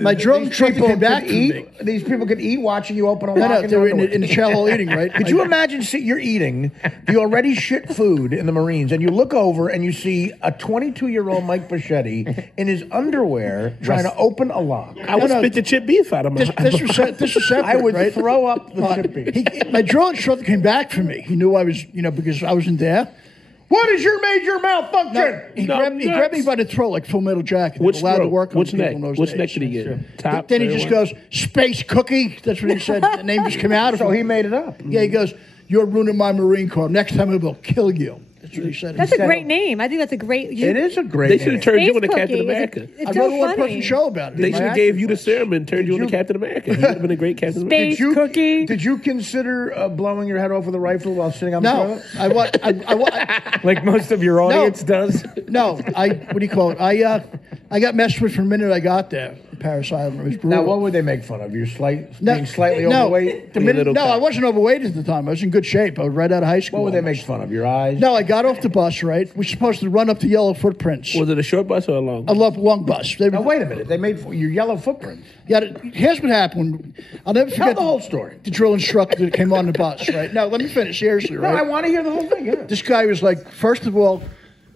My drill instructor came back from me. These people could eat watching you open a lock. No, they were in the chow hall eating, right? Could you imagine you're eating the already shit food in the Marines, and you look over and you see a 22-year-old Mike Bocchetti in his underwear trying to open a lock? I would spit the chip beef out of my This was separate, I would right? throw up the chip beef. My drill instructor came back for me. He knew I was, because I wasn't there. What is your major malfunction? He grabbed me by the throat like Full Metal Jacket. Which allowed to work on Which people neck? in those Which days. neck did he get? Top. Then he just goes, Space Cookie. That's what he said. The name just came out of him. So he made it up. Yeah, he goes, you're ruining my Marine Corps. Next time I will kill you. That's what he said. That's a great name. I think that's a great. It is a great They name. should have turned you Space into Captain Cookie. America. It's I so wrote a one-person funny. show about it. They should have gave you the serum and turned you into Captain America. You would have been a great Captain America. Space Cookie. Did you consider blowing your head off with a rifle while sitting on the No, toilet? Like most of your audience does. No, what do you call it? I got messed with from the minute I got there. Paris Island. It was brutal. Now, what would they make fun of? You're being slightly overweight? I wasn't overweight at the time. I was in good shape. I was right out of high school. What would they make fun of? Your eyes? No, I got off the bus, right? We're supposed to run up to Yellow Footprints. Was it a short bus or a long? I love long bus. Now, wait a minute. They made your yellow footprints. Yeah, here's what happened. I'll never forget the whole story. The drill instructor that came on the bus, right? Now, let me finish, seriously, right? No, I want to hear the whole thing, yeah. This guy was like, first of all,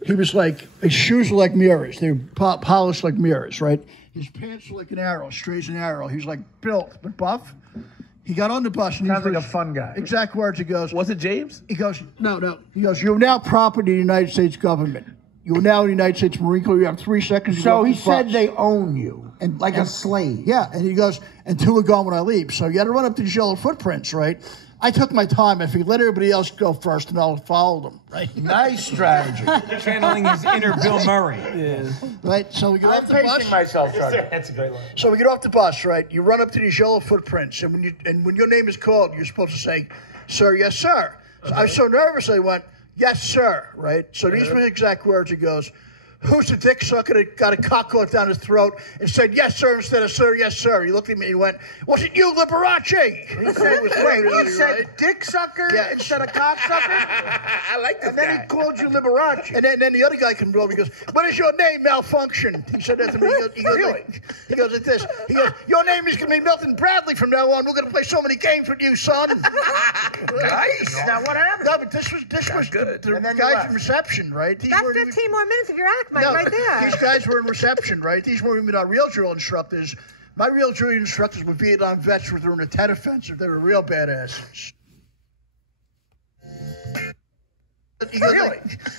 he was like, his shoes were like mirrors. They were polished like mirrors, right? His pants were like an arrow, straight as an arrow. He was like built, but buff. He got on the bus. And Sounds like a fun guy. Exact words, he goes. Was it James? He goes, no. He goes, you're now property of the United States government. You are now in the United States Marine Corps. You have 3 seconds to So go he off the said bus. they own you, like a slave. Yeah, and he goes, and 2 are gone when I leave. So you got to run up to these yellow footprints, right? I took my time. I figured let everybody else go first, and I'll follow them. Right? Nice strategy. Channeling his inner Bill Murray. Right. So we get off the I'm bus. pacing myself, Chuck. That's a great line. So we get off the bus, right? You run up to these yellow footprints, and when your name is called, you're supposed to say, "Sir, yes, sir." So I was so nervous, I went, "Yes, sir." Right. So these were the exact words. He goes, "Who's the dick sucker that got a cock caught down his throat and said yes, sir, instead of sir, yes, sir?" He looked at me and he went, "Was it you, Liberace?" He said dick sucker instead of cock sucker? I like this And then he called you Liberace. And then the other guy comes over. He goes, "What is your name? Malfunction." He said that to me. He goes, Really? He goes like this. He goes, "Your name is going to be Milton Bradley from now on. We're going to play so many games with you, son." Nice. Now what happened? No, but this was the And then you guys left. in reception, right? These That's weren't even- 15 more minutes of your act, Mike, No, right there. these guys were in reception, right? These weren't even our real drill instructors. My real drill instructors were Vietnam vets who were doing a Tet offensive. They were real badasses. He goes,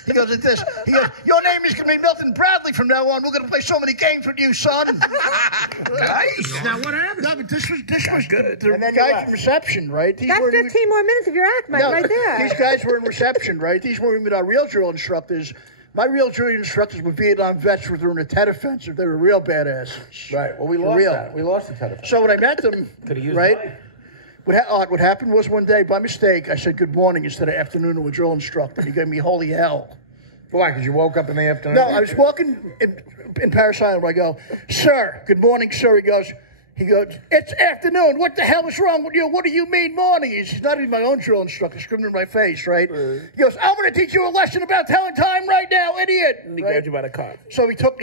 he goes like this. He goes, "Your name is going to be Milton Bradley from now on. We're going to play so many games with you, son." Nice. Now what happened? No, but this was good. And then you guys left. in reception, right? These That's weren't even- 15 more minutes of your act, Mike, No, right there. These guys were in reception, right? These weren't even our real drill instructors. My real drill instructors were Vietnam vets who were doing a Tet offensive. They were real badasses. Right. Well, we For lost real. that. We lost the telephone. So when I met them, right? What happened was one day, by mistake, I said good morning instead of afternoon to a drill instructor. He gave me holy hell. Why? Because you woke up in the afternoon? No, I was walking in Paris Island where I go, "Sir, good morning, sir." He goes, "It's afternoon. What the hell is wrong with you? What do you mean morning?" He's not even my own drill instructor, screaming in my face, right? He goes, "I'm going to teach you a lesson about telling time right now, idiot." And he right? grabbed you by the cock. So he took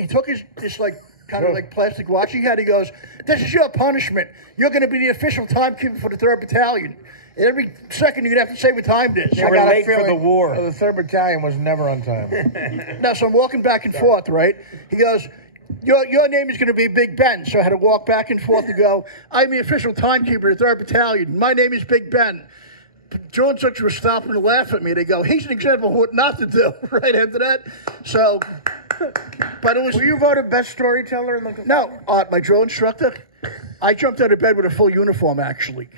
this like kind of like plastic watch he had. He goes, "This is your punishment. You're going to be the official timekeeper for the 3rd Battalion. And every second you're going to have to say what time it is." I got late for the war. The 3rd Battalion was never on time. Now, so I'm walking back and forth, right? He goes, your name is going to be Big Ben. So I had to walk back and forth to go, "I'm the official timekeeper of the 3rd Battalion. My name is Big Ben." Drill instructors were stopping to laugh at me. They go, "He's an example of what not to do," right after that. So, but it was... Were you voted best storyteller in the... No, my drill instructor, I jumped out of bed with a full uniform, actually.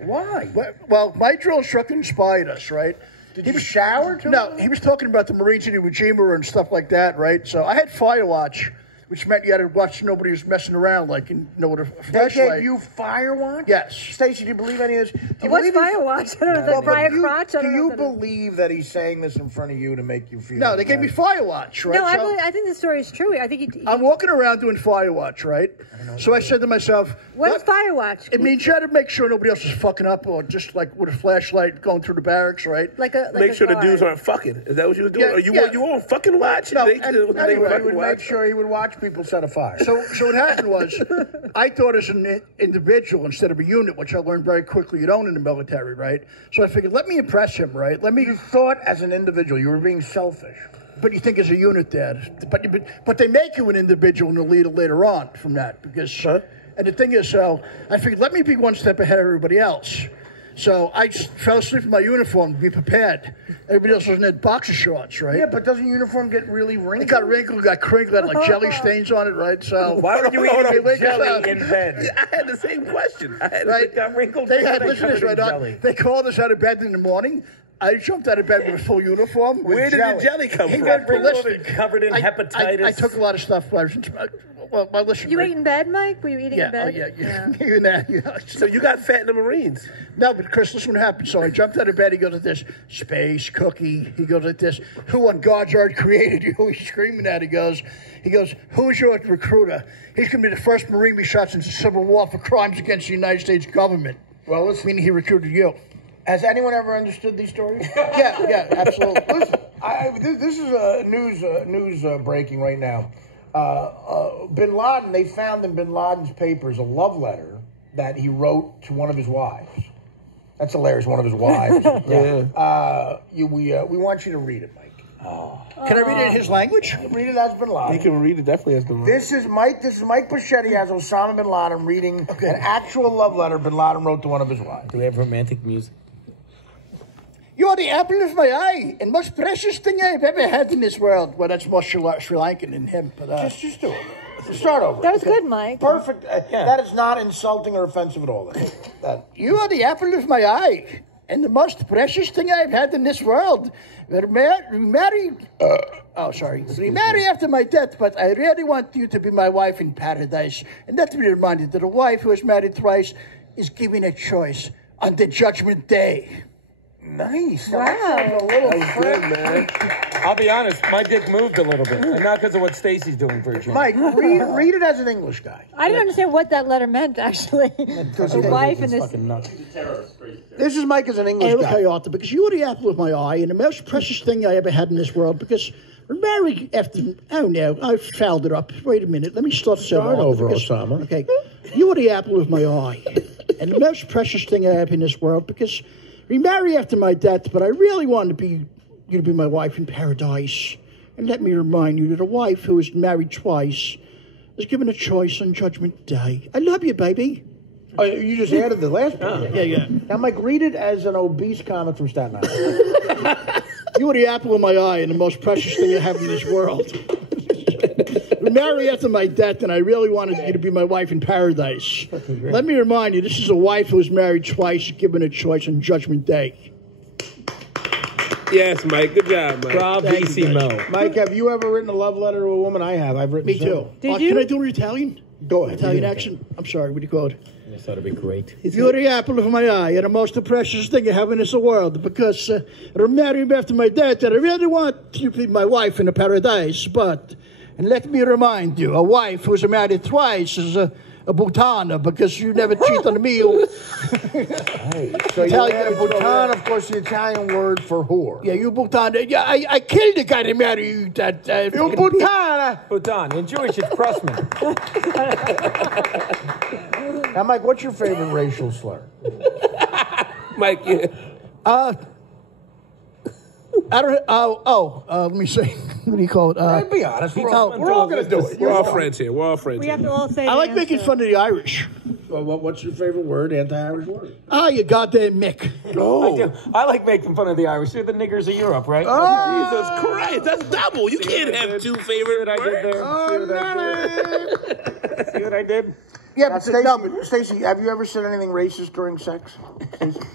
Why? Well, my drill instructor inspired us, right? Did you shower too? No, he was talking about the Marines in Iwo Jima and stuff like that, right? So I had fire watch, which meant you had to watch nobody was messing around, like, with a They flashlight. gave you fire watch? Yes. Stacey, do you believe any of this? Do you What's believe fire watch? I don't know. Is that fire crotch? I Do don't you know. believe that he's saying this in front of you to make you feel... No, they gave me fire watch, right? No, So I think the story is true. I think I'm walking around doing fire watch, right? So I said to myself, what is fire watch? It means you had to make sure nobody else is fucking up, or just like with a flashlight going through the barracks, right? Like Make a sure the guard. dudes aren't fucking. Is that what you were doing? Yeah, Or you yeah. you on fucking watch? No, They and did- anyway, they He would watch. make sure he would watch people set afire. So what happened was, I thought as an individual instead of a unit, which I learned very quickly you don't in the military, right? So I figured, let me impress him, right? You thought as an individual, you were being selfish. But you think as a unit, Dad. But they make you an individual and a leader later on from that. Because, and the thing is, so I figured, let me be one step ahead of everybody else. So I just fell asleep in my uniform to be prepared. Everybody else was in their boxer shorts, right? Yeah, but doesn't uniform get really wrinkled? It got wrinkled, got crinkled, had like jelly stains on it, right? So why would you eat jelly in bed? I had the same question. Right? Got wrinkled. They had, listen to this, right? They called us out of bed in the morning. I jumped out of bed with a full uniform. Where did the jelly come from? Covered in hepatitis. I took a lot of stuff. Well, listen. You ate in bed, Mike? Were you eating in bed? Even that. So you got fat in the Marines? No, but Chris, listen what happened. So I jumped out of bed. He goes like this, space cookie. He goes like this, who on God's earth created you? He's screaming at. He goes, who's your recruiter? He's going to be the first Marine we shot since the Civil War for crimes against the United States government. Well, listen. Meaning he recruited you. Has anyone ever understood these stories? Yeah, absolutely. Listen, this is news breaking right now. Bin Laden, they found in Bin Laden's papers a love letter that he wrote to one of his wives. That's hilarious, one of his wives. Yeah. We want you to read it, Mike. Can I read it in his language? Read it as Bin Laden. You can read it definitely as Bin Laden. This is Mike Bocchetti as Osama Bin Laden reading an actual love letter Bin Laden wrote to one of his wives. Do we have romantic music? You are the apple of my eye, and most precious thing I've ever had in this world. Well, that's more Sri Lankan than him. But just do it. Start over. That was good, Mike. Perfect. That is not insulting or offensive at all. You are the apple of my eye, and the most precious thing I've had in this world. Remarry after my death, but I really want you to be my wife in paradise. And let me remind you that a wife who is married thrice is given a choice on the judgment day. Nice. Wow. That was good, man. I'll be honest, my dick moved a little bit, and not because of what Stacy's doing for a change. Mike, read it as an English guy. I didn't understand what that letter meant, actually. A wife and this. Fucking nuts. This is Mike as an English guy. Okay, Arthur, because you are the apple of my eye and the most precious thing I ever had in this world. Because married after, oh no, I fouled it up. Wait a minute, let me start over, Osama. Okay, you are the apple of my eye and the most precious thing I have in this world. Because remarry after my death, but I really want you to be my wife in paradise. And let me remind you that a wife who is married twice is given a choice on Judgment Day. I love you, baby. Oh, you just added the last part. Yeah. Now, Mike, read it as an obese comic from Staten Island. You are the apple of my eye and the most precious thing I have in this world. Marry after my death, and I really wanted you to be my wife in paradise. Let me remind you, this is a wife who was married twice, given a choice on Judgment Day. Yes, Mike. Good job, Mike. Bravissimo. Mike, have you ever written a love letter to a woman? I have. I've written Me too. Did you? Can I do an Italian? Go ahead. Italian accent? I'm sorry, what do you call it? This ought to be great. You're the apple of my eye and the most precious thing I have in this world, because marry me after my death, and I really want you to be my wife in the paradise. And let me remind you, a wife who's married twice is a butana, because you never cheat on a meal. So you had a butana, of course, the Italian word for whore. Yeah, you butana. Yeah, I killed the guy that married you. You butana. Bhutan. In Jewish, it's Pressman. Now, Mike, what's your favorite racial slur? Mike, I don't. Let me see. What do you call it? Be honest. We're all going to do it. we're all friends here. We're all friends We here. have to all say I like the making answer. fun of the Irish. Well, what's your favorite word, anti-Irish word? You goddamn Mick. Oh, I like making fun of the Irish. They're the niggers of Europe, right? Jesus Christ. That's double. You can't have two favorite See what I did there? words. See what I did? Yeah, but Stacey, have you ever said anything racist during sex?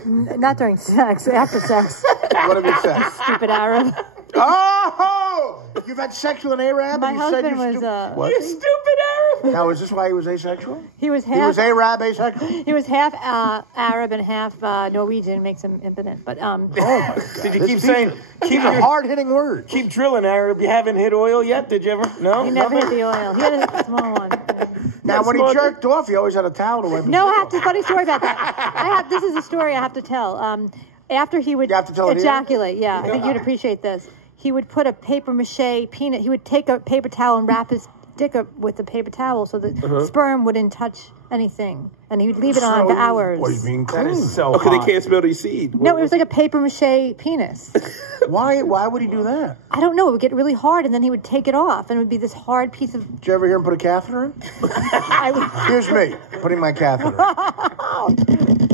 Not during sex, after sex. What have you said? Stupid Arab. Oh! You've had sex with an Arab? My and you said husband you're was What? You stupid Arab! Now, is this why he was asexual? he was He was half Arab asexual? he was half Arab and half Norwegian. Makes him impotent. But Oh, my God. Did you keep saying, These are hard-hitting words. keep drilling, Arab? You haven't hit oil yet? Did you ever? No? he never hit the oil. He had a small one. Now, when he jerked off, he always had a towel to wipe his No, I dick have to. Funny story about that. This is a story I have to tell. After he would You have to tell it here? ejaculate, I think you'd appreciate this. He would put a paper mache peanut. He would take a paper towel and wrap his dick up with a paper towel so the sperm wouldn't touch anything, and he would leave it on for hours. What do you mean? That is so Okay, they hot. can't smell their seed. No, it was like a paper mache penis. Why would he do that? I don't know. It would get really hard, and then he would take it off, and it would be this hard piece of. Did you ever hear him put a catheter in? I would, Here's me putting my catheter in.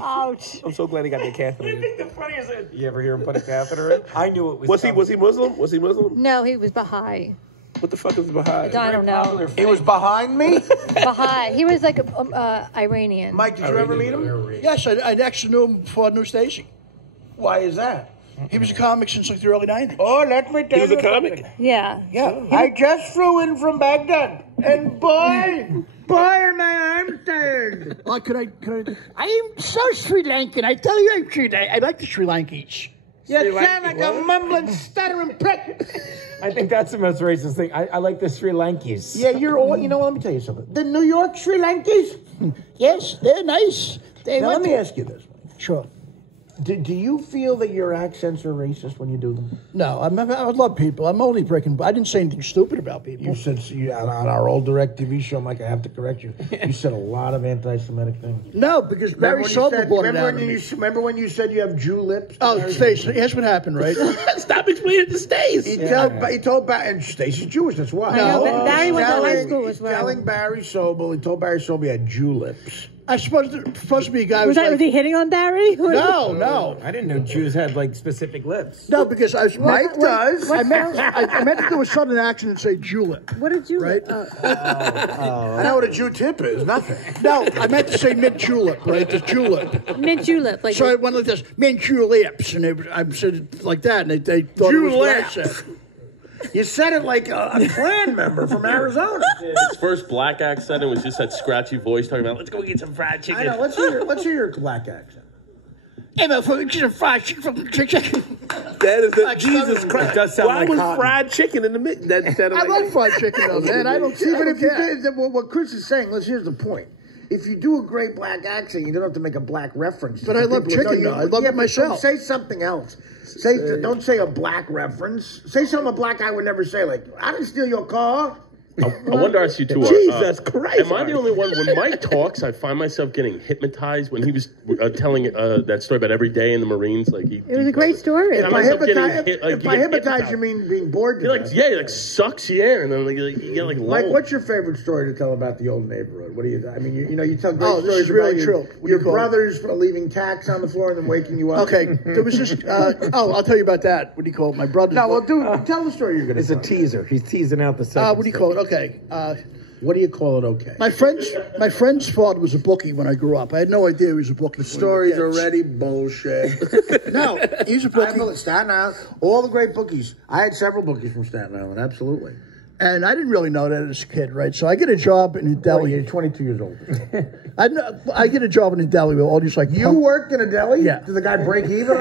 ouch. I'm so glad he got the catheter. The funniest is, you ever hear him put a catheter in? I knew it was. Was he Muslim? Was he Muslim? No, he was Baha'i. What the fuck is behind? I don't know. He was behind me? Baha'i. He was like Iranian. Mike, did you ever meet him? Yes, I actually knew him before I knew Stacy. Why is that? He was a comic since like the early 90s. Oh, let me tell He was you a comic? something. Yeah. Yeah, I just flew in from Baghdad, and boy, are my arms tired. Oh, I am so Sri Lankan. I tell you, I'm Sri Lankan. I like the Sri Lankese. You sound like a mumbling, stuttering prick. I think that's the most racist thing. I like the Sri Lankese. Yeah, you're all, you know what, let me tell you something. The New York Sri Lankese? Yes, they're nice. Now, let me ask you this. Sure. Do you feel that your accents are racist when you do them? No, I would love people. I'm only breaking. I didn't say anything stupid about people. You said on our old direct TV show, Mike, I have to correct you. You said a lot of anti-Semitic things. No, because Barry Sobel brought it out. Remember when you said you have Jew lips? Oh, Stacey, here's what happened, right? Stop explaining to Stace. He told Barry, and Stacey's Jewish, that's why. I know, but Barry was in high school as He's well. telling Barry Sobel, he told Barry Sobel he had Jew lips. I supposed to be a guy. Was he hitting on Barry? No. I didn't know Jews had like specific lips. No, because Mike does. I meant to do a southern accent and say julep. What did you? Right? I know what a Jew tip is, nothing. No, I meant to say mint julep, right? The julep. Mint julep, like. So I went like this, mint juleps, and I said it like that, and they thought it was what I said. You said it like a Klan member from Arizona. His first black accent, it was just that scratchy voice talking about, let's go get some fried chicken. I know, let's hear your black accent. Hey, motherfucker, get some fried chicken. That is the Jesus Christ. It does sound Why like was cotton. fried chicken in the mix? I like fried chicken, though, man. I don't See, but if you care. did, what Chris is saying, here's the point. If you do a great black accent, you don't have to make a black reference. But I love chicken, though. I love it myself. Say something else. Don't say a black reference. Say something a black guy would never say, like, I didn't steal your car. I wonder if you two are. Jesus Christ. Am I the only one? When Mike talks, I find myself getting hypnotized. When he was telling that story about every day in the Marines, like it was a great story. If by hypnotize, you mean being bored to death. He like sucks you in, and then you get like Mike, lulled. what's your favorite story to tell about the old neighborhood? What do you? I mean, you tell great Oh, stories this is really about true. What do your you call it? brothers leaving tacks on the floor and then waking you up. Okay, there was this. I'll tell you about that. What do you call it? My brother. No, well, tell the story you're going to It's a tell. teaser. He's teasing out the second. What do you call it? Okay. What do you call it? Okay. My friend's father was a bookie when I grew up. I had no idea he was a bookie. The story's already bullshit. No, he's a bookie. Staten Island, all the great bookies. I had several bookies from Staten Island, absolutely. And I didn't really know that as a kid, right? So I get a job in a deli. You're 22 years old. I get a job in a deli with all these like. You worked in a deli? Yeah. Did the guy break even?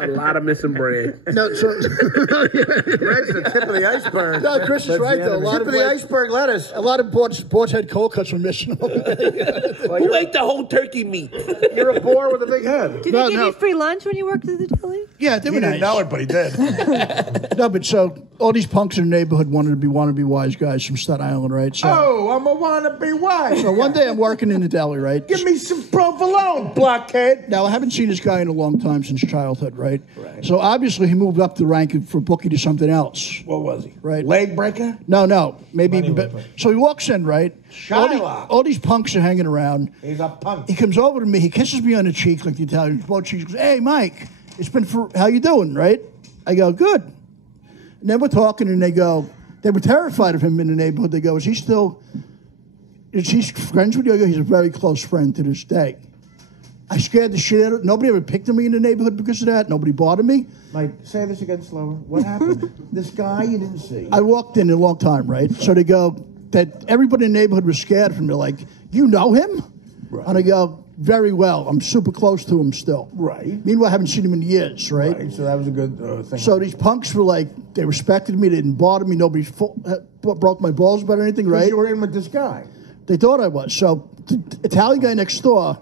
A lot of missing bread. No, so Bread's the tip of the iceberg. no, Chris is right though. A lot Tip of of the iceberg lettuce. A lot of boards had cold cuts were missing. Who ate the whole turkey meat? You're a boar with a big head. Did he give you free lunch when you worked at the deli? Yeah, they were nice. it, but he did. No, but so all these punks in the neighborhood wanted to be wannabe wise guys from Staten Island, right? So, I'm a wannabe wife. so one day I'm working in the deli, right? Give me some provolone, blockhead. Now I haven't seen this guy in a long time since childhood, right? So obviously he moved up the rank for bookie to something else. What was he? Right. Leg breaker? No, maybe even better. So he walks in, right? Shylock. All these punks are hanging around. He's a punk. He comes over to me. He kisses me on the cheek like the Italians. Both cheeks. Goes, "Hey, Mike, it's been how you doing?" Right? I go, "Good." And then we're talking, and they go, they were terrified of him in the neighborhood. They go, "Is he friends with you?" I go, "He's a very close friend to this day." I scared the shit out of. Nobody ever picked on me in the neighborhood because of that. Nobody bothered me. Mike, say this again slower. What happened? This guy you didn't see. I walked in a long time, right? So they go that everybody in the neighborhood was scared of him. They're like, "You know him?" Right. And I go, "Very well. I'm super close to him still." Right. Meanwhile, I haven't seen him in years, right? Right, so that was a good thing. So these punks were like, they respected me. They didn't bother me. Nobody broke my balls about anything, right? You were in with this guy. They thought I was. So the Italian guy next door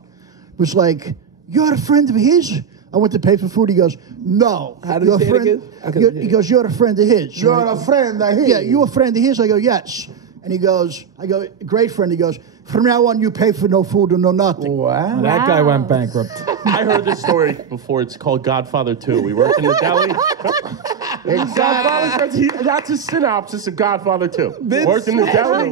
was like, "You're a friend of his?" I went to pay for food. He goes, no. How did he say it again? He goes, you're a friend of his. You're a friend of his. Yeah, you're a friend of his. I go, yes. And he goes, I go, great friend. He goes, from now on, you pay for no food and no nothing. Wow. That guy went bankrupt. I heard this story before. It's called Godfather 2. We worked in the deli. Exactly. That's a synopsis of Godfather 2. Worked in the deli.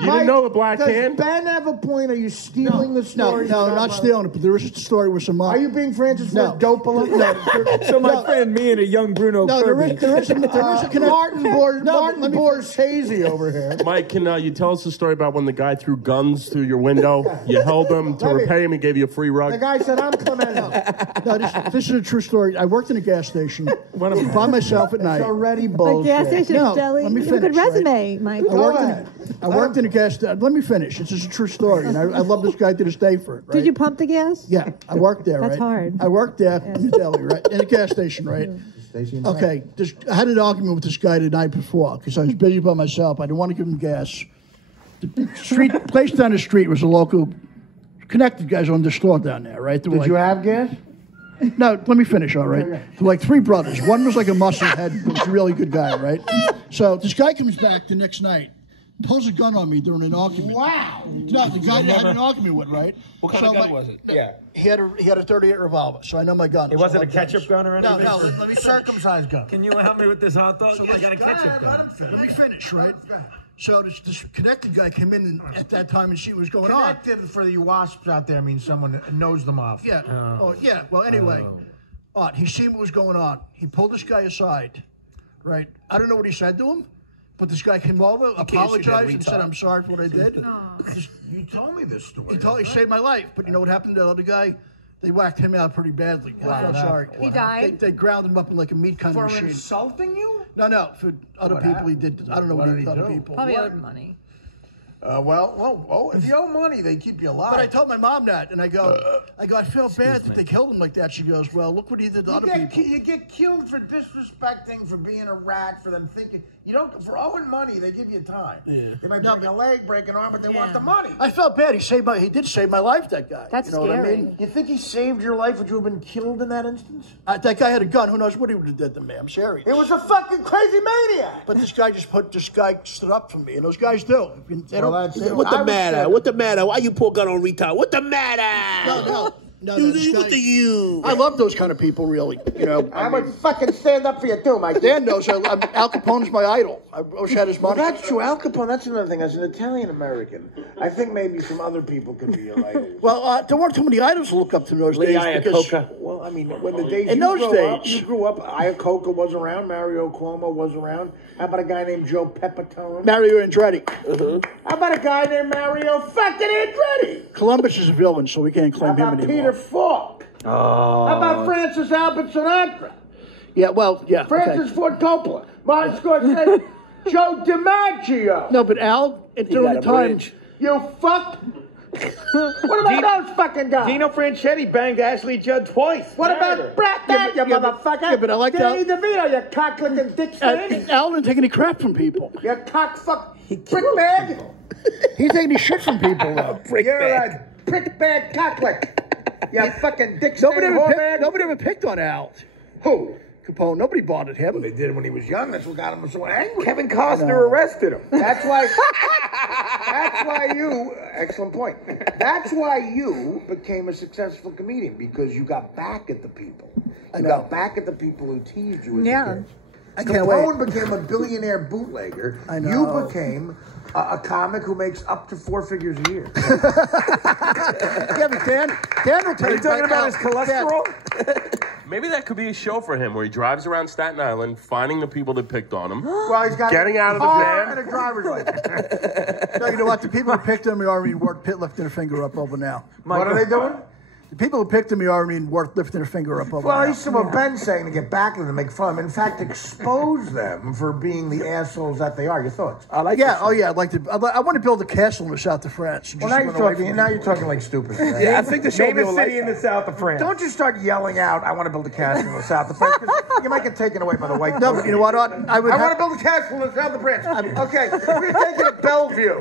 You didn't know the black hand? Does Ben have a point? Are you stealing the story? No, not stealing it, but there is a story with some... Are you being Francis Ford Coppola? So my friend, me and a young Bruno Kirby. There is a connection. Martin Scorsese over here. Mike, can you tell us the story about when the guy threw guns through your window? You held him to repay him. He gave you a free rug. The guy said, I'm Clemento. No, this is a true story. I worked in a gas station by myself at night. It's already A bullshit. gas station No, deli. let me You have a good finish, resume, Mike. I worked in a gas station. Let me finish. It's just a true story, and I love this guy to this day for it. Right? Did you pump the gas? Yeah, I worked there. That's right? hard. I worked there in the deli, right, in a gas station, right. Okay, I had an argument with this guy the night before because I was busy by myself. I didn't want to give him gas. The place down the street was a local connected guys on the store down there, right? Did you have gas? No, let me finish, all right? They're like three brothers. One was like a musclehead, but was a really good guy, right? So this guy comes back the next night, pulls a gun on me during an argument. Wow. No, the guy that I had an argument with, right? What kind of gun was it? Yeah. He had a 38 revolver, so I know my gun. It wasn't a ketchup gun or anything? No, let me Circumcised gun. Can you help me with this hot dog? I got a ketchup gun. Let me finish, right? So this connected guy came in at that time and see what was going on. Connected for you wasps out there means someone knows them off. Yeah. Oh, yeah. Well, anyway, he seen what was going on. He pulled this guy aside, right? I don't know what he said to him, but this guy came over, apologized, and said, "I'm sorry for what I did." You told me this story. He saved my life, but you know what happened to the other guy? They whacked him out pretty badly. I felt sorry. He died? They ground him up in like a meat kind of For machine. insulting you? No, for other people he did. I don't know what he did to other people. Probably owed money. If you owe money, they keep you alive. But I told my mom that, and I go, I feel bad that they killed him like that. She goes, well, look what he did to other people. You get killed for disrespecting, for being a rat, for them thinking. You don't, for owing money, they give you time. Yeah. They might break a leg, break an arm, but they want the money. I felt bad. He did save my life, that guy. That's you know scary. What I mean? You think he saved your life? Would you have been killed in that instance? That guy had a gun. Who knows what he would have did to me? I'm serious. It was a fucking crazy maniac. But this guy stood up for me, and those guys do. They don't. What the matter? What the matter? Why you pull gun on retard? What the matter? No, What do you? I love those kind of people, really. You know, I would fucking stand up for you too, Mike. Dan knows Al Capone's my idol. I wish I had his Well, money. that's true. Al Capone, that's another thing. As an Italian American, I think maybe some other people could be your idol. Well, there weren't too many idols to look up to in those days. Well, I mean, when the days in those days, you grew up, Iacocca was around, Mario Cuomo was around. How about a guy named Joe Pepitone? Mario Andretti. How about a guy named Mario fucking Andretti? Columbus is a villain, so we can't claim him How about anymore. Peter Falk? How about Francis Albert Sinatra? Yeah, well, yeah. Francis Ford Coppola. Martin Scorsese. Joe DiMaggio. No, but Al, during the time... You fuck. What about those fucking guys? Dino Franchetti banged Ashley Judd twice. What about Brad Pitt, you motherfucker? Yeah, but I like Danny DeVito, you cock-licking dick stain. Al didn't take any crap from people. You cock-fuck prick-bag. He take any shit from people, though. You're a prick-bag cock-lick. You fucking dick stain Nobody ever picked on Al. Who? Capone. Nobody bothered him. Well, they did when he was young. That's what got him so angry. Kevin Costner arrested him. That's why you, excellent point. That's why you became a successful comedian, because you got back at the people. You got back at the people who teased you as a kid. I can't wait. Capone became a billionaire bootlegger. I know. You became a comic who makes up to 4 figures a year. Yeah, but Dan will tell you. Are you talking about his cholesterol? Maybe that could be a show for him where he drives around Staten Island, finding the people that picked on him. Well, he's got Getting out of the car van. and a driver's license. No, you know what? The people who picked him are already worth lifting their finger up over now. What are they doing? The people who picked him are already worth lifting their finger up over Well, now. I used to what Ben's saying to get back at them, make fun of them. In fact, expose them for being the assholes that they are. Your thoughts? I like. Yeah. Oh, yeah. I'd like to. I want to build a castle in the south of France. Well, now you're talking like stupid. Right? Yeah, I think the show name a city in the south of France. Don't you start yelling out, I want to build a castle in the south of France, because you might get taken away by the white No, but you know what? I want to build a castle in the south of France. Okay, we're taking a Bellevue.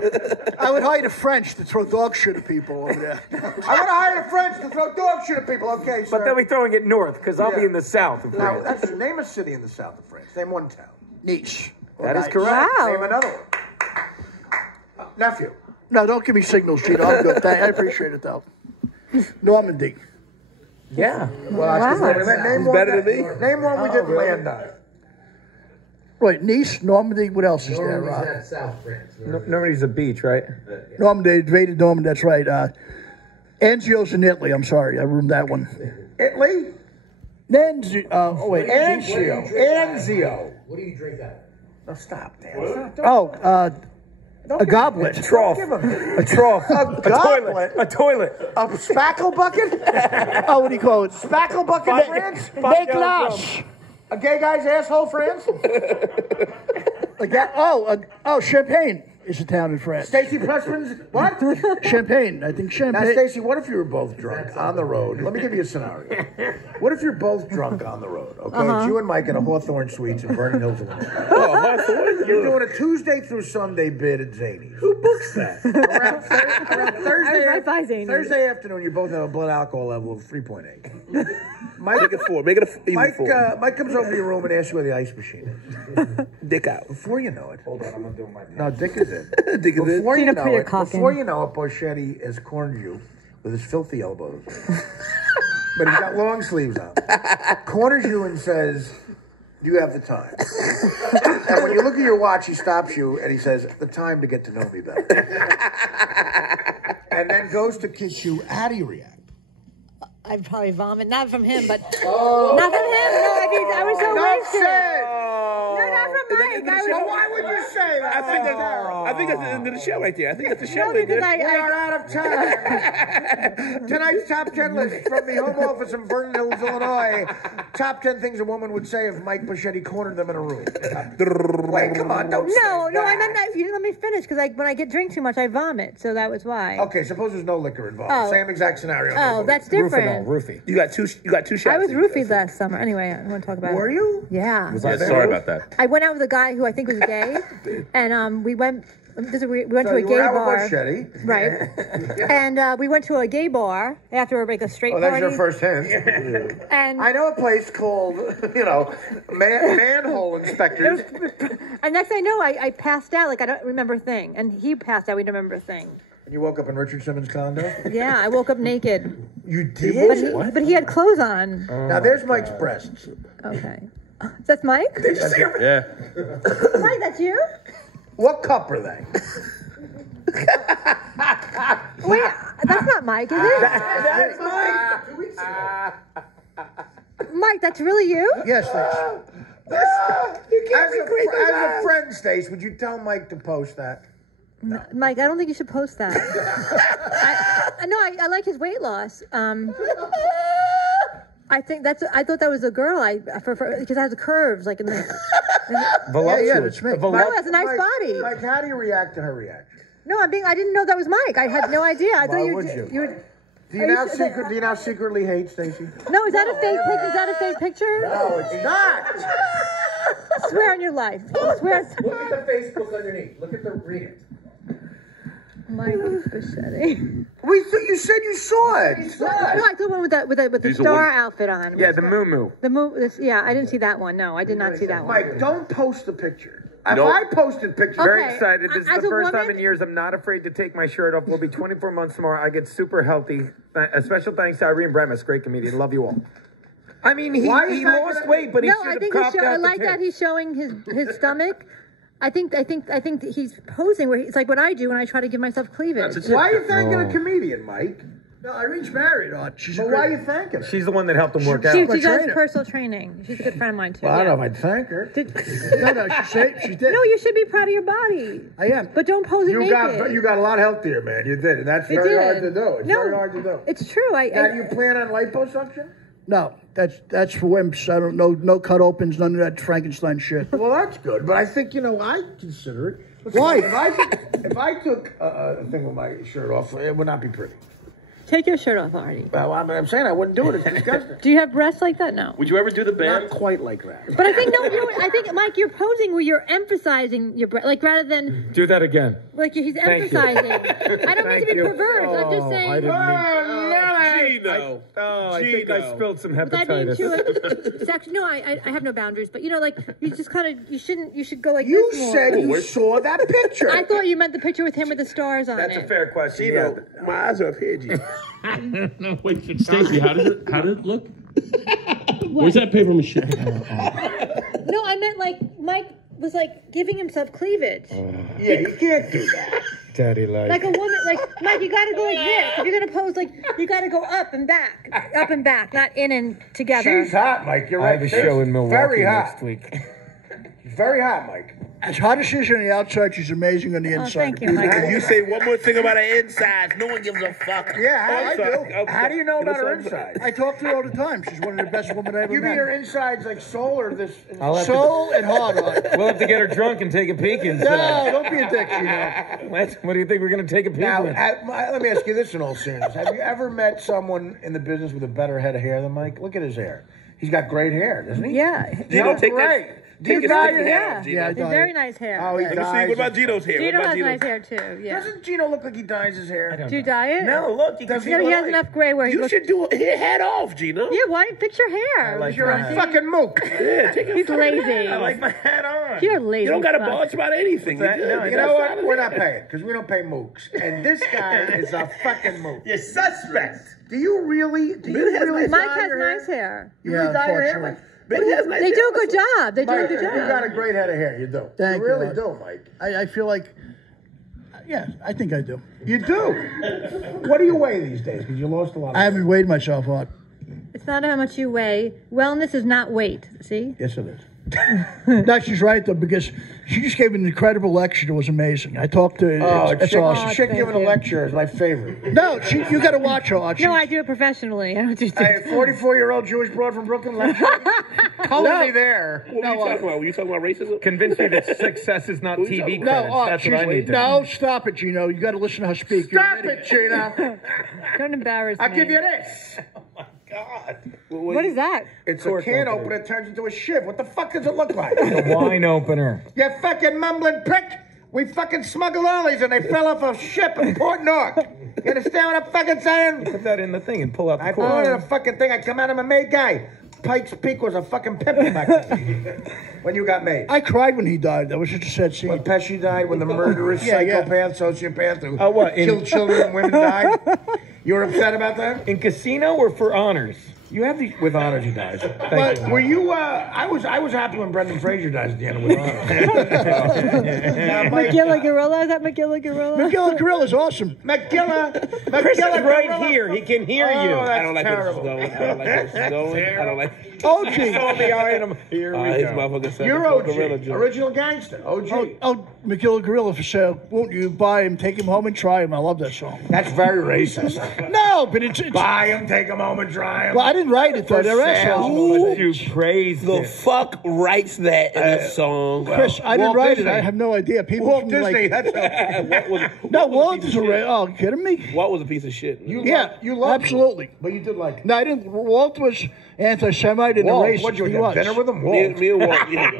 I would hire the French to throw dog shit at people over there. I want to hire the French to throw dog shit at people. Okay, sir. But they'll be throwing it north because I'll be in the south of Now, France. name a city in the south of France. Name one town. Nice. That is correct. Wow. Name another one. Nephew. No, don't give me signals, Gino. I'm good. I appreciate it, though. Normandy. Yeah. Well, name one better than me. Name one we didn't land on. Right, Nice, Normandy. What else is there? Normandy's not South France. Normandy's a beach, right? Normandy, invaded Normandy. That's right. Anzio's in Italy. I'm sorry, I ruined that one. Italy? Anzio. Oh wait, Anzio. What do you drink out of? No, stop, Dan. a goblet. A trough. A trough. A goblet. A toilet. A spackle bucket? Oh, what do you call it? Spackle bucket, France? Make glass. A gay guy's asshole, France? Champagne is a town in France. Stacey Pressman's what? Champagne. I think Champagne. Now, Stacey, what if you were both drunk on the road? Let me give you a scenario. What if you're both drunk on the road? Okay, it's you and Mike at a Hawthorne Suites in Vernon Hills, Illinois. You're doing a Tuesday through Sunday bid at Zany's. Who books that? around Thursday. right by Zany's. Thursday afternoon, you both have a blood alcohol level of 3.8. Make it 4. Make it even 4. Mike comes over to your room and asks you where the ice machine is. Dick out. Before you know it. Hold on, I'm gonna do my. No, Dick is in. Dick is in. Before you Tina, put know your it, cock in. Bocchetti has cornered you with his filthy elbows. But he's got long sleeves on. Corners you and says, "Do you have the time?" And when you look at your watch, he stops you and he says, "The time to get to know me better." And then goes to kiss you. How do you react? I'd probably vomit. Not from him, but not from him. No, I mean, I was so wasted. No, not from Mike. Why would you say that? I think that's the end of the show right there. I think that's the show No, right because there. We are out of time. Tonight's top 10 list from the Home Office in Vernon Hills, Illinois. Top 10 things a woman would say if Mike Bocchetti cornered them in a room. Wait, come on, don't say No, that. I meant that. You didn't let me finish because when I drink too much, I vomit. So that was why. Okay, suppose there's no liquor involved. Oh. Same exact scenario. Oh, that's different. Roofie. You got two shots. I was roofied last summer. Anyway, I want to talk about it. Were you? Yeah. Yeah, sorry about that. I went out with a guy who I think was gay, and we went. We went So to a you gay were out bar. with Bocchetti. Right. And we went to a gay bar after a straight Oh, party. that's your first hint. And I know a place called, manhole inspectors. and next thing I know, I passed out like I don't remember a thing, and he passed out. We don't remember a thing. And you woke up in Richard Simmons' condo? Yeah, I woke up naked, You did? but he had clothes on. Now, there's Mike's breasts. Okay. That's Mike? Yeah. Mike, that's you? What cup are they? Wait, that's not Mike, is it? That's Mike. Mike, that's really you? Yes, thanks. As a friend, Stace, would you tell Mike to post that? Mike, I don't think you should post that. I like his weight loss. I think I thought that was a girl. Because it has curves, like in the. Yeah, that's me. No, it has a nice body. Mike, how do you react to her reaction? No, I didn't know that was Mike. I had no idea. I thought Why you would you? would. Do you now secretly hate Stacey? No, is that a fake picture? Is that a fake picture? No, it's not. Swear on your life. Swear. Look at the Facebook underneath. Read it. Mike Bocchetti. You said you saw it. No, I saw one with the star outfit on. Yeah, the moo-moo. Yeah, I didn't see that one. No, I did not see that one. Mike, don't post the picture. If I posted pictures, Very Okay, excited. This is as the a first time woman- in years I'm not afraid to take my shirt off. We'll be 24 months tomorrow. I get super healthy. A special thanks to Irene Bremis, great comedian. Love you all. I mean, he lost weight, but he No, should I have think copped out I the like that tip. he's showing his stomach. I think that he's posing where it's like what I do when I try to give myself cleavage. why are you thanking a comedian, Mike? No, Irene's married. But why are you thanking her? She's the one that helped him work out. She my does trainer. personal training. She's a good friend of mine too. Well, I don't know yeah. if I'd thank her. No, she did. No, you should be proud of your body. I am. But don't pose it You naked. got a lot healthier, man. You did, and that's It very did. hard to do. It's No, very hard to do. It's true. Now, do you plan on liposuction? No, that's for wimps. I don't know. No cut opens, none of that Frankenstein shit. Well, that's good, but I think I consider it. Why? If I took a thing with my shirt off, it would not be pretty. Take your shirt off, Artie. Well, I'm saying I wouldn't do it. It's disgusting. Do you have breasts like that? No. Would you ever do the Not band? quite like that. But I think I think Mike, you're posing where you're emphasizing your breast, like rather than Do that again. like he's Thank you. emphasizing. I don't mean to be you. perverse. I'm just saying. I didn't mean. Gino. I think I spilled some Would that be hepatitis. too like, sex? No, I have no boundaries. But you know, like you just kind of you should go like You this more. said you saw that picture. I thought you meant the picture with him with the stars on That's it. a fair question. Gino, my eyes are up here, Gino. Wait, Stacey, how did it look? Where's that paper mache? No, I meant like Mike was like giving himself cleavage. Yeah, you can't do that. Daddy life. Like a woman, like Mike, you gotta go like this. If you're gonna pose, like you gotta go up and back, not in and together. She's hot, Mike. You're I right. have a show in Milwaukee Very hot. next week. She's very hot, Mike. As hot as she is on the outside, she's amazing on the inside. thank you, Mike. You say one more thing about her insides. No one gives a fuck. Yeah, I do. Okay. How do you know about her insides? I talk to her all the time. She's one of the best women I ever You mean met. her insides like soul or this? Soul and hard on. We'll have to get her drunk and take a peek No, inside. don't be a dick, you know. What do you think we're going to take a peek Now, with? let me ask you this in all seriousness. Have you ever met someone in the business with a better head of hair than Mike? Look at his hair. He's got great hair, doesn't he? Yeah, Gino, take great. that. Take You his dye sticky your hat hair. off, Gino. Yeah, I it's dye very it. nice hair. Oh, he Let me see. dyes. What about Gino's hair? Gino What about has Gino's? nice hair too. Yeah. Doesn't Gino look like he dyes his hair? Do you dye it? No, look. You can see No, he what has I- enough gray where he You looks. should do a hat off, Gino. Yeah, why fix your hair? like You're a that. fucking mook. Yeah, take He's lazy. I like my hat on. You're lazy. You don't got to fuck. barge about anything. That- no, You know what? We're not paying because we don't pay mooks. And this guy is a fucking mook. You're suspect. Do you really? Do you has really? Mike dye has your hair? nice hair. You Yeah, really dye your hair, unfortunately. Mike? But he has nice They hair. do a good job. They do a Mike, good you got a job. great head of hair. You do. Thank you really you. do, Mike. I feel like, yeah, I think I do. You do. What do you weigh these days? Because you lost a lot. I haven't weighed myself out. It's not how much you weigh. Wellness is not weight. See? Yes, it is. No, she's right though, because she just gave an incredible lecture. It was amazing. I talked to her. It's awesome. Chick giving a lecture is my favorite. No, you got to watch her. Archie. No, I do it professionally. I don't just do Hey, 44-year-old Jewish broad from Brooklyn lecturing. Color me there. What were you talking about? Were you talking about racism? Convince me that success is not TV No, credits. Art, That's what I need to no, stop it, Gino. You got to listen to her speak. You're Stop an idiot. it, Gina. Don't embarrass I'll me. give you this. What is that? It's a can opener that turns into a shiv. What the fuck does it look like? A wine opener. You fucking mumbling prick. We fucking smuggled all these and they fell off a ship in Port Newark. You understand what I'm fucking saying? Put that in the thing and pull out the I cord. put it in a fucking thing. I come out, I'm a made guy. Pikes Peak was a fucking pimp back then. When you got made. I cried when he died. That was just a sad scene. When Pesci died, when the murderous psychopath, sociopath who what, in- killed children and women died. You were upset about that? In casino or for honors? You have these with honors. He dies. Thank you. Were you? I was happy when Brendan Fraser dies at the end of with honors. Now, Mike, McGilla Gorilla? Is that McGilla Gorilla? McGill Gorilla's awesome. Chris is right here. He can hear you. Oh, I don't like terrible. where this is going. I don't like where this is going. I don't like. OG. Saw the item. Here we His go. motherfucker said You're it's no OG, gorilla joke. original gangster, OG. Oh, McGill Gorilla for sale. Won't you buy him, take him home and try him? I love that song. That's very racist. No, but it's Buy him, take him home, and dry him. well, I didn't write it though. They're assholes. You praised The it. fuck writes that in a song? Chris, I didn't Walt write Disney. it. I have no idea. People Walt from Disney. like That's What Walt was is a a piece of shit? Oh, kidding me? Walt was a piece of shit. you love absolutely. him, but you did like him. No, I didn't. Walt was anti-Semite and a Walt, racist. what'd you He get? was. Dinner with him? Me, Walt. me and Walt. Yeah.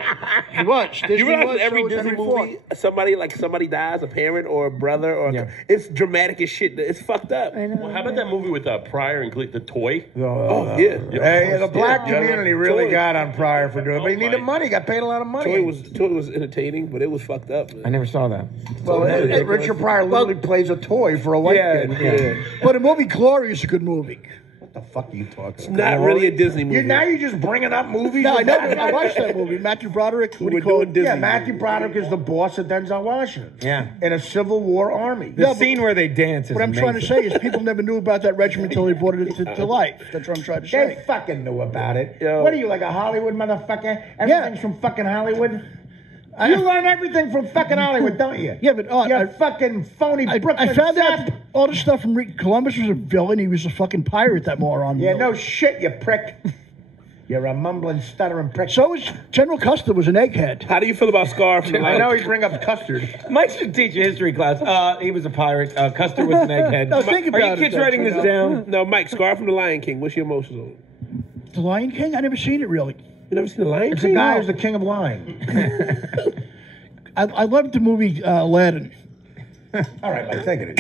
He was. Disney You realize was, in every so was Disney Henry Ford. movie, somebody dies, a parent or a brother, or it's dramatic as shit. It's fucked up. Well, how about that movie with Pryor and Glick, the toy? Oh yeah. Hey, the black Yeah. community really Toy- got on Pryor for doing it, but he Oh, needed my. money. He got paid a lot of money. Toy was entertaining, but it was fucked up. Man. I never saw that. Well, Richard Pryor literally plays a toy for a white kid. Yeah. But the movie Glory is a good movie. What the fuck are you talking about? Not really a Disney movie. You're just bringing up movies. No, I with know. that I guy? watched that movie. Matthew Broderick. What do We're you call doing it? Disney. Yeah, Matthew Broderick is the boss of Denzel Washington. Yeah. In a Civil War army. The scene where they dance is What I'm trying to say is people never knew about that regiment until they brought it to life. That's what I'm trying to They say. fucking knew about it. Yo. What are you, like a Hollywood motherfucker? Everything's from fucking Hollywood? I- You learn everything from fucking Hollywood, don't you? Yeah, but you I fucking phony Brooklyn I found sap. out all the stuff from Columbus was a villain. He was a fucking pirate, that moron. Yeah, no shit, you prick. You're a mumbling, stuttering prick. So was General Custer was an egghead. How do you feel about Scar from the I Lion know King? he bring up custard. Mike should teach a history class. He was a pirate. Custer was an egghead. No, think Are about you it, kids though, writing you this know. down? No, Mike, Scar from the Lion King. What's your emotions on it? The Lion King? I never seen it really. You never seen the Lion It's a King? guy who's the king of lying. I loved the movie Aladdin. All right, Mike, take it.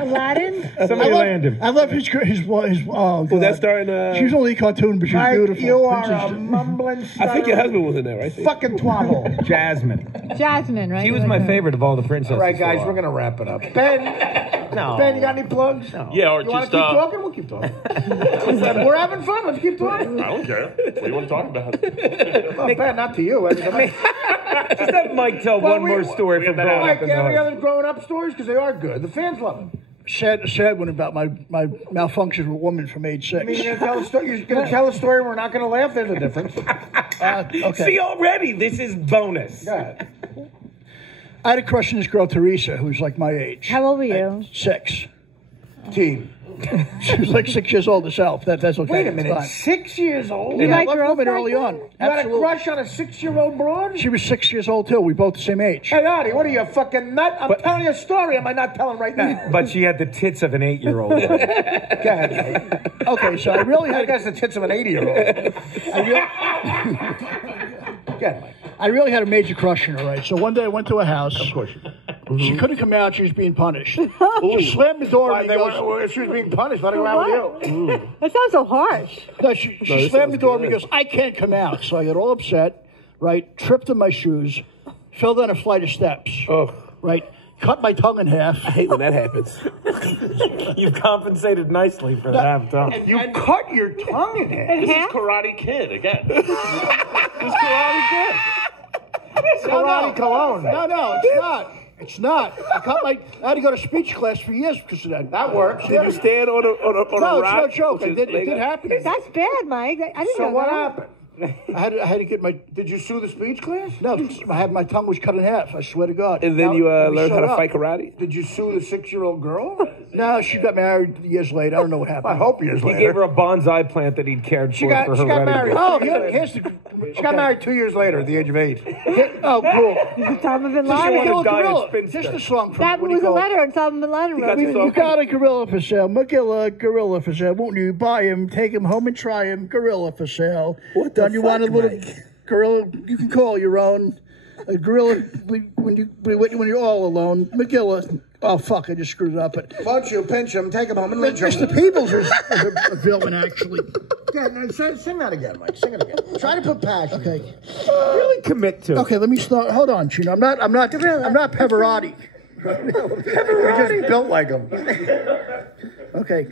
Aladdin? Somebody land him. I love his oh, God. that's starring. She was only a cartoon, but she's Mike, beautiful. you are Princess- a mumbling I think your husband was in there, right? fucking twaddle. Jasmine. Jasmine, right? She was my favorite of all the princesses. All right, guys, so, we're going to wrap it up. Ben, No. Ben, you got any plugs? No. Yeah, or You want to just keep talking? We'll keep talking. We're having fun. Let's keep talking. I don't care. What do you want to talk about? Well, Ben, not to you. Just have Mike tell one more story from growing Mike, up in you have any the other growing up stories? Because they are good. The fans love them. sad one about my malfunction with a woman from age 6. I mean, you're going to tell a story and we're not going to laugh? There's a difference. Okay. See, already, this is bonus. Go ahead. I had a crush on this girl, Teresa, who's like my age. How old were you? 6. Team. She was like 6 years old herself. That's okay. Wait a It's minute. fine. 6 years old? You Yeah, I like loved girls women back early then? on. You had a Absolutely. crush on a 6-year-old broad? She was 6 years old too. We both the same age. Hey, Artie, what are you, a fucking nut? I'm telling you a story. Am I not telling right now? But she had the tits of an 8-year-old. Go ahead. Okay, so I really I had guess the tits of an 80-year-old. Go ahead, Mike. I really had a major crush on her, right? So one day I went to a house. Of course you did. She couldn't come out. She was being punished. She slammed the door and he goes, If she was being punished, let her go out with you. That sounds so harsh. no, she slammed the door and he goes, I can't come out. So I got all upset, right? Tripped on my shoes, fell down a flight of steps, right? Cut my tongue in half. I hate when that happens. You've compensated nicely for the half tongue. You cut your tongue in half. This is Karate Kid again. This is Karate Kid. Karate cologne. No, it's not. It's not. I had to go to speech class for years because of that. That works. Did you stand on a No, rock? it's no joke. with It your leg did up? happen. That's bad, Mike. I didn't So know what that. happened? I had to get my. Did you sue the speech class? No, my tongue was cut in half. I swear to God. And then Now, you let me learned how shut to up. fight karate? Did you sue the 6-year-old girl? No, she got married years later. I don't know what happened. I hope years He later. gave her a bonsai plant that he'd cared She for got her wedding. married. Oh, here's the. She got married 2 years later at the age of 8. Oh, cool. Osama bin This is Laden. Gorilla, die a Gorilla. spinster. Just the song from. That what do was you a call it? letter Osama bin Laden wrote. You got a gorilla for sale, Magilla, gorilla for sale. Won't you buy him? Take him home and try him. Gorilla for sale. What the Don't you want a fuck, little Mike? gorilla? You can call your own. A gorilla when you're all alone. Magilla. Oh fuck! I just screwed it up. But Won't you pinch him, take him home, and lynch him? Mr. Peebles was a villain actually. Yeah, no, sing that again, Mike. Sing it again. Try to put passion. Okay. Really commit to it. Okay. Let me start. Hold on, Chino. I'm not Pavarotti. You just built like him. Okay.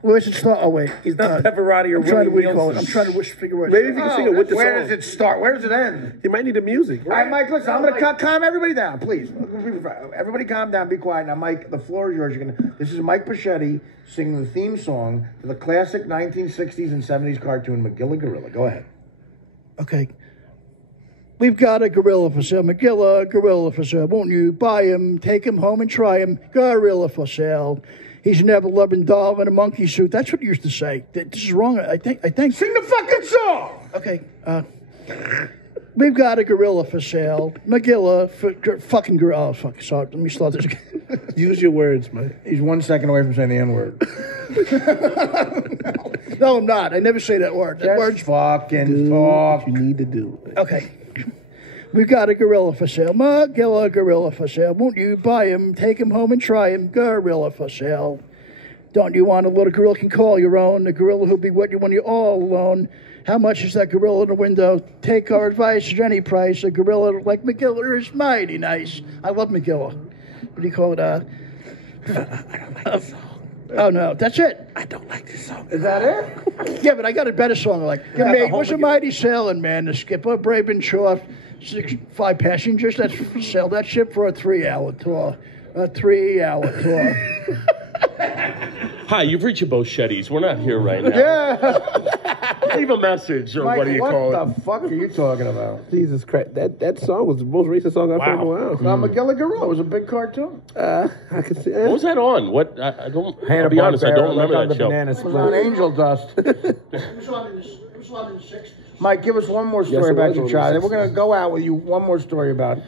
Where's it start? Oh wait. He's not Pavarotti or I'm trying to Willie recall it. Nielsen. I'm trying to figure words. Maybe if you can sing it with the Where song. does it start? Where does it end? You might need the music. All right, Mike, listen, I'm going to calm everybody down, please. Everybody calm down, be quiet. Now, Mike, the floor is yours. This is Mike Bocchetti singing the theme song to the classic 1960s and 70s cartoon, Magilla Gorilla. Go ahead. Okay. We've got a gorilla for sale. Magilla, gorilla for sale. Won't you buy him? Take him home and try him. Gorilla for sale. He's an ever-loving doll in a monkey suit. That's what you used to say. This is wrong. I think. Sing the fucking song! Okay. We've got a gorilla for sale. Magilla, fucking gorilla. Oh, fuck. Sorry. Let me start this again. Use your words, Mike. He's 1 second away from saying the N-word. No, I'm not. I never say that word. That word's fucking talk. What you need to do. okay. We've got a gorilla for sale. Magilla, gorilla for sale. Won't you buy him? Take him home and try him. Gorilla for sale. Don't you want a little gorilla can call your own? A gorilla who'll be with you when you're all alone. How much is that gorilla in the window? Take our advice at any price. A gorilla like Magilla is mighty nice. I love Magilla. What do you call it? I don't like this song. Oh, no. That's it. I don't like this song. Is that it? Yeah, but I got a better song. Like, the mate was a mighty sailing man. The skipper, brave and sure. 5 passengers that sailed that ship for a 3-hour tour. A 3-hour tour. Hi, you've reached your Bochettis. We're not here right now. Yeah. Leave a message or Mike, what do you call what it? the fuck are you talking about? Jesus Christ. That song was the most racist song I've heard in a while. Now, Magilla Gorilla was a big cartoon. I could see What was that on? What? I don't. I'll Hanna be honest. I Barbera, don't remember like on that the show. banana It was on split. Angel Dust. It was on in the 60s. Mike, give us one more story Yes, it about was your on child. the We're going to go out with you. One more story about.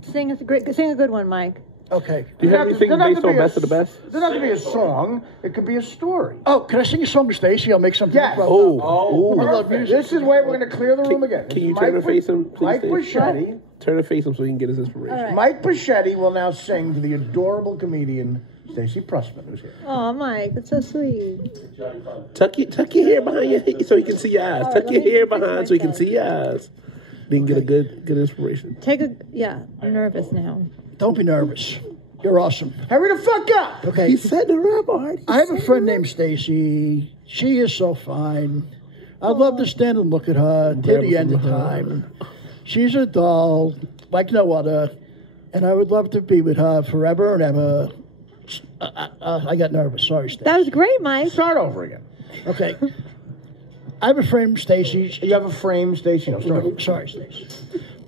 Sing a good one, Mike. Okay. Do you have anything based on Best of the Best? It doesn't have to be a song. It could be a story. Oh, can I sing a song to Stacy? I'll make something. Yes. Up. Oh. I love music. This is where we're going to clear the room again. Can you turn and face him, please? Mike Steve? Bocchetti. Turn and face him so he can get his inspiration. All right. Mike Bocchetti will now sing to the adorable comedian Stacy Pressman, who's here. Oh, Mike, that's so sweet. Tuck your hair behind your head so he can see your eyes. Tuck your hair behind so he can see your eyes. Then get a good inspiration. I'm nervous now. Don't be nervous. You're awesome. Hurry the fuck up! Okay. He's setting her up, Artie. I have a friend named Stacy. She is so fine. I'd love to stand and look at her till the end of time. She's a doll like no other, and I would love to be with her forever and ever. I got nervous. Sorry, Stacy. That was great, Mike. Start over again. Okay. I have a friend, Stacy. You have a frame, Stacy? No, start over. Sorry, Stacy.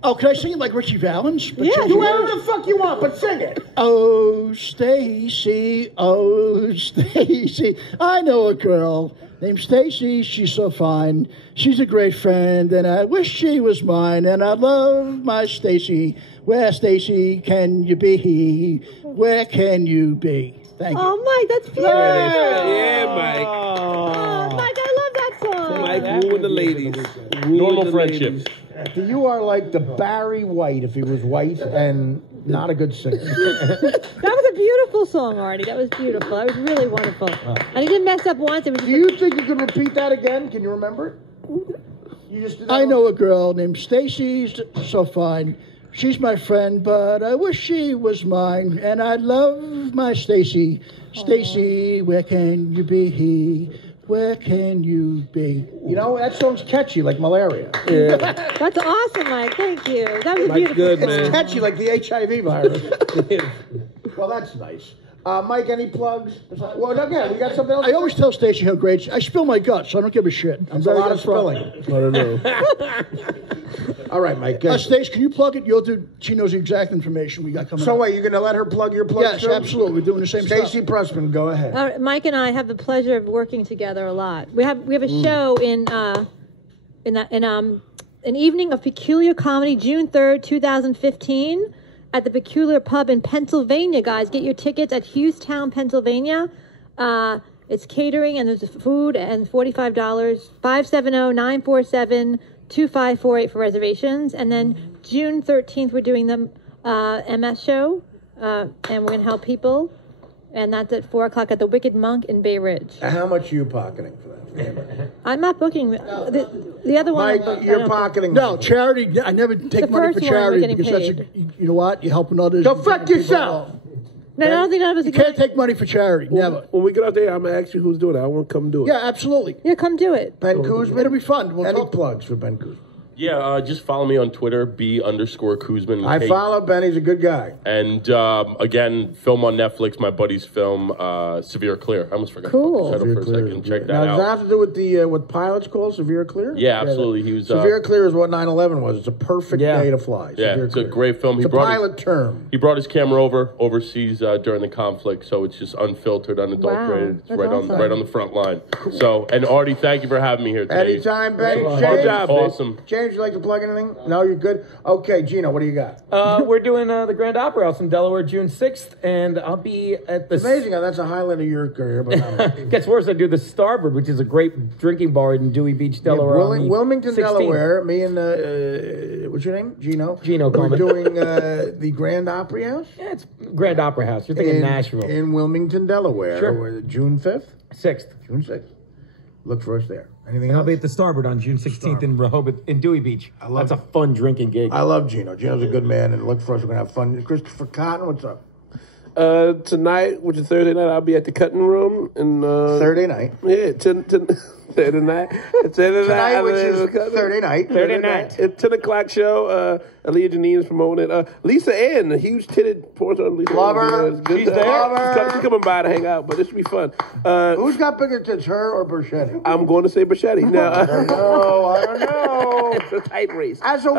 Oh, can I sing it like Richie Valens? But Yeah, change Do the whatever words? the fuck you want, but sing it. Oh, Stacy, oh, Stacy. I know a girl named Stacy. She's so fine. She's a great friend, and I wish she was mine. And I love my Stacy. Where, Stacy, can you be? Where can you be? Thank you. Oh, Mike, that's beautiful. Yeah, Mike. Oh, Mike, I love that song. Mike wooing the ladies. Normal friendship. You are like the Barry White if he was white and not a good singer. That was a beautiful song, Artie. That was beautiful. That was really wonderful. And he didn't mess up once. It was Do you think you could repeat that again? Can you remember it? You just did that I know a girl named Stacy. She's so fine. She's my friend, but I wish she was mine. And I love my Stacy. Stacy, where can you be? Where can you be? You know, that song's catchy like malaria. Yeah. That's awesome, Mike. Thank you. That was a Mike's beautiful good, song. man. It's catchy like the HIV virus. Well, that's nice. Mike, any plugs? Well, again, you got something else? I always tell Stacy how great I spill my guts, so I don't give a shit. There's a lot of spilling. I don't know. All right, Mike. Good. Stace, can you plug it? You'll do. She knows the exact information we got coming So up. wait, you're going to let her plug your plugs? Yes, too? absolutely. We're doing the same Stacy stuff. Pressman, go ahead. Mike and I have the pleasure of working together a lot. We have a show in an evening of peculiar comedy, June 3rd, 2015, at the Peculiar Pub in Pennsylvania. Guys, get your tickets at Hughestown, Pennsylvania. It's catering and there's food and $45. 570-947-2548 for reservations. And then June 13th, we're doing the MS show, and we're going to help people. And that's at 4 o'clock at the Wicked Monk in Bay Ridge. How much are you pocketing for that? I'm not booking the other one. Mike, you're pocketing. No, charity. I never take money for first one, we're charity getting because that's paid. you know what? You're helping others. Go fuck yourself. No, I don't think none of us are You can't going. take money for charity. Never. When we get out there, I'm going to ask you who's doing it. I want to come do it. Yeah, absolutely. Yeah, come do it. Ben Kuzman? It'll be fun. We'll Any talk. plugs for Ben Kuzman? Yeah, just follow me on Twitter, B_Kuzman. I follow Ben. He's a good guy. And again, film on Netflix, my buddy's film, Severe Clear. I almost forgot Cool. the title for a second. Check that Now, does that out. have to do with the what pilots call Severe Clear? Yeah, absolutely. He was Severe Clear is what 9/11 was. It's a perfect day to fly. Yeah, Severe it's a Clear. great film. It's a pilot term. He brought his camera overseas during the conflict, so it's just unfiltered, unadulterated. It's That's right awesome. on the front line. So, and Artie, thank you for having me here today. Anytime, Ben. Good James, job, babe. Awesome. James, you like to plug anything? No, you're good. Okay, Gino, what do you got? We're doing the Grand Opera House in Delaware, June 6th, and I'll be at the... It's amazing how that's a highlight of your career, but not Gets worse. I do the Starboard, which is a great drinking bar in Dewey Beach, Delaware. on the Wilmington, 16th. Delaware. Me and what's your name? Gino. Gino We're Coleman. doing the Grand Opera House Yeah, it's Grand Opera House. You're thinking Nashville. in Wilmington, Delaware. Sure. June 5th, 6th. June 6th. Look for us there. Anything And I'll else? be at the Starboard on June 16th in Rehoboth, in Dewey Beach. love That's a fun drinking gig. I love Gino. Gino's a good man, and look for us. We're gonna have fun. Christopher Cotton, what's up? Tonight, which is Thursday night, I'll be at the Cutting Room. And, Thursday night. Yeah, Thursday night. Tonight, which is Thursday night. Thursday night. It's 10 o'clock show. Aaliyah Janine's promoting it. Lisa Ann, a huge titted porn star. Lisa Love Ann. her. It's good She's time. there. Love her. She's coming by to hang out, but this should be fun. Who's got bigger tits, her or Bocchetti? I'm going to say Bocchetti. Now, I don't know. it's a tight race. As a